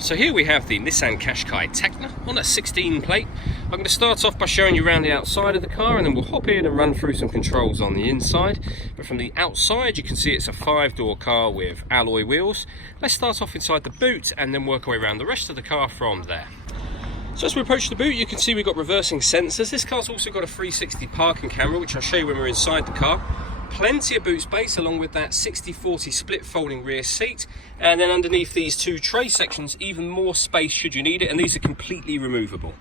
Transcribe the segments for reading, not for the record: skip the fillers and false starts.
So here we have the Nissan Qashqai Tecna on a 16 plate. I'm going to start off by showing you around the outside of the car, and then we'll hop in and run through some controls on the inside. But from the outside you can see it's a 5-door car with alloy wheels. Let's start off inside the boot and then work our way around the rest of the car from there. So as we approach the boot, you can see we've got reversing sensors. This car's also got a 360 parking camera, which I'll show you when we're inside the car. Plenty of boot space along with that 60/40 split folding rear seat, and then underneath these two tray sections even more space should you need it, and these are completely removable.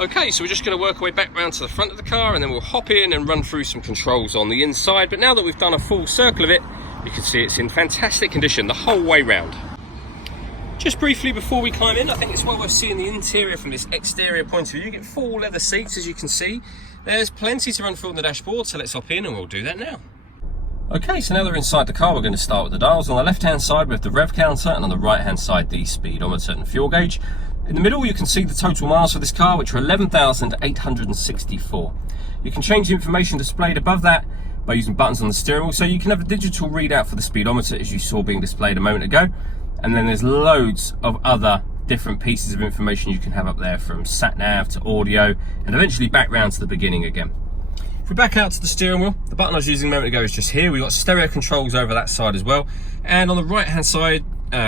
Okay, so we're just going to work our way back round to the front of the car and then we'll hop in and run through some controls on the inside. But now that we've done a full circle of it, you can see it's in fantastic condition the whole way round. Just briefly before we climb in, I think it's well worth seeing the interior from this exterior point of view. You get full leather seats, as you can see. There's plenty to run through on the dashboard, so let's hop in and we'll do that now. Okay, so now that we're inside the car, we're going to start with the dials. On the left-hand side we have the rev counter, and on the right-hand side the speedometer and fuel gauge. In the middle you can see the total miles for this car, which are 11,864. You can change the information displayed above that by using buttons on the steering wheel, so you can have a digital readout for the speedometer, as you saw being displayed a moment ago. And then there's loads of other different pieces of information you can have up there, from sat nav to audio, and eventually back round to the beginning again. If we back out to the steering wheel, the button I was using a moment ago is just here. We've got stereo controls over that side as well, and on the right hand side,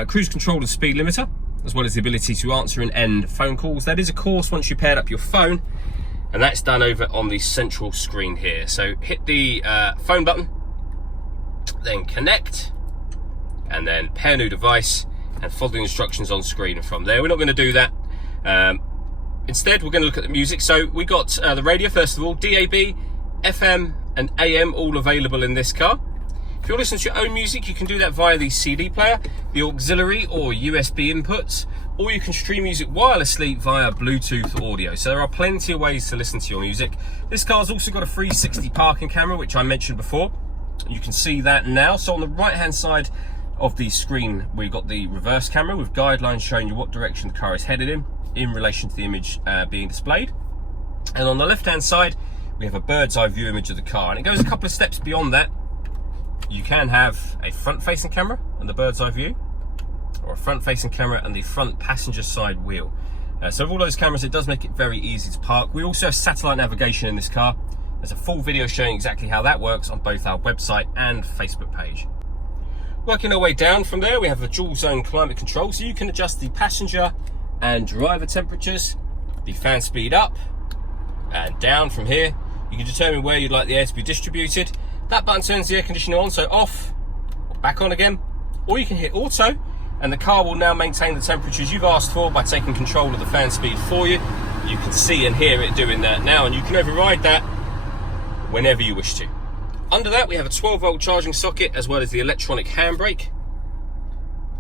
cruise control and speed limiter, as well as the ability to answer and end phone calls. That is of course once you paired up your phone, and that's done over on the central screen here. So hit the phone button, then connect, and then pair new device, and follow the instructions on screen. And from there, we're not going to do that. Instead, we're going to look at the music. So we got the radio first of all, DAB, FM and AM all available in this car. If you're listening to your own music, you can do that via the CD player, the auxiliary or USB inputs, or you can stream music wirelessly via Bluetooth audio. So there are plenty of ways to listen to your music. This car's also got a 360 parking camera, which I mentioned before. You can see that now. So on the right hand side of the screen, we've got the reverse camera with guidelines showing you what direction the car is headed in relation to the image being displayed. And on the left hand side, we have a bird's eye view image of the car, and it goes a couple of steps beyond that. You can have a front facing camera and the bird's eye view, or a front facing camera and the front passenger side wheel. So with all those cameras, it does make it very easy to park. We also have satellite navigation in this car. There's a full video showing exactly how that works on both our website and Facebook page. Working our way down from there, we have a dual zone climate control, so you can adjust the passenger and driver temperatures, the fan speed up and down from here. You can determine where you'd like the air to be distributed. That button turns the air conditioning on, so off, or back on again, or you can hit auto, and the car will now maintain the temperatures you've asked for by taking control of the fan speed for you. You can see and hear it doing that now, and you can override that whenever you wish to. Under that, we have a 12-volt charging socket, as well as the electronic handbrake,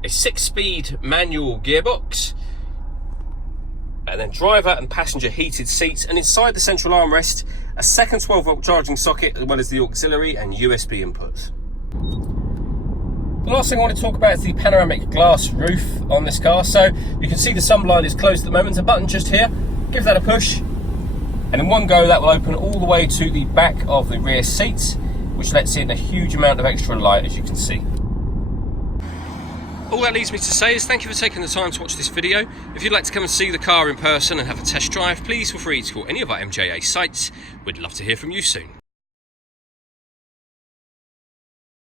a 6-speed manual gearbox, and then driver and passenger heated seats, and inside the central armrest, a second 12-volt charging socket, as well as the auxiliary and USB inputs. The last thing I want to talk about is the panoramic glass roof on this car. So you can see the sunblind is closed at the moment. There's a button just here, give that a push, and in one go that will open all the way to the back of the rear seats, which lets in a huge amount of extra light, as you can see. All that leaves me to say is thank you for taking the time to watch this video. If you'd like to come and see the car in person and have a test drive, please feel free to call any of our MJA sites. We'd love to hear from you soon.